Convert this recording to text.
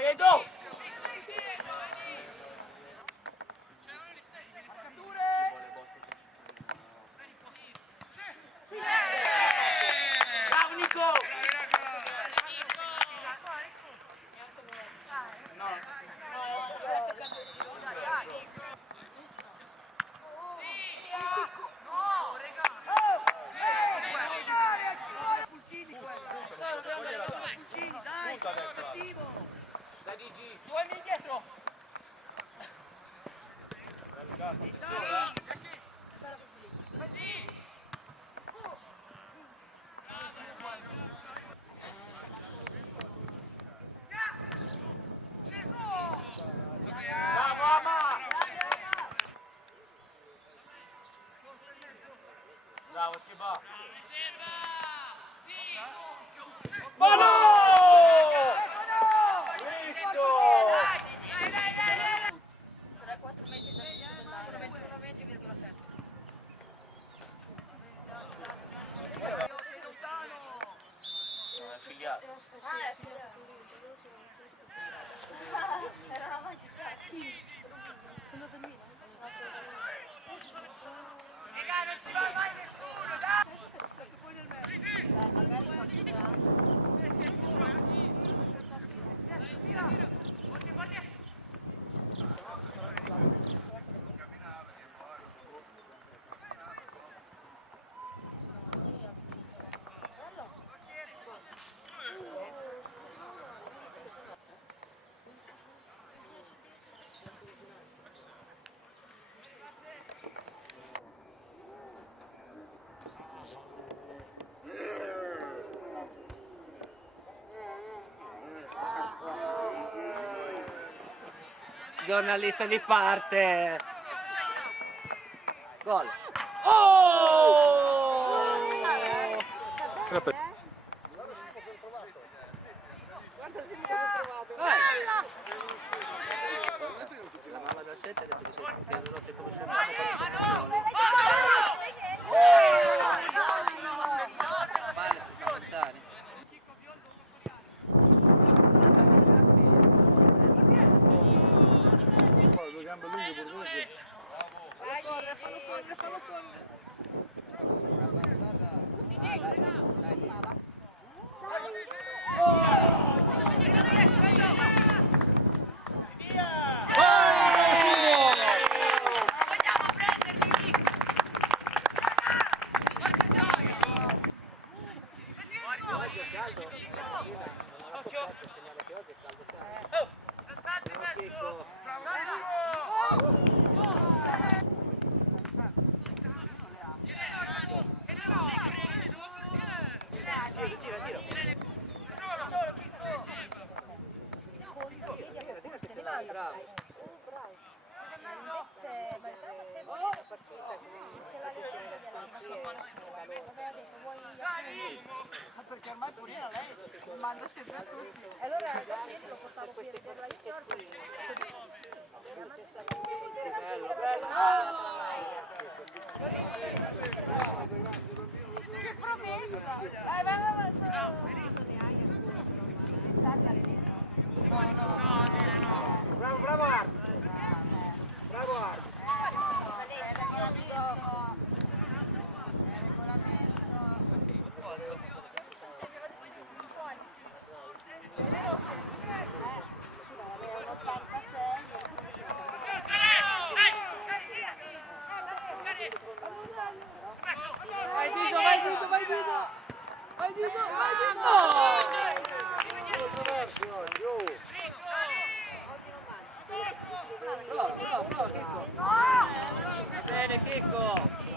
Vai Edo! Bravo Nico! Dai Digi! Due indietro! Bravo Ama! Bravo Seba! Ma no! Visto! 3-4 mesi sono 21,7. Sei lontano! Sono affiliato. Ah, è affiliato. Era una magica. Sono andato a Milano. Raga, non ci va mai nessuno, dai! Poi nel Giornalista di parte. Gol. Oh! Guarda se mi ha trovato. La mamma da 7 ha detto che non c'è come sono. Due gambe lunghe per voi. Fallo correre. perché ormai purina lei manda sempre a tutti. Allora lo portavo qui per la scorta. Che promessa! Vai, vai, vai. Bravo, bravo Art. Bravo Art. Vai Diso, vai Diso, vai Diso! Vai Diso, vai Diso! Bene, Chicco.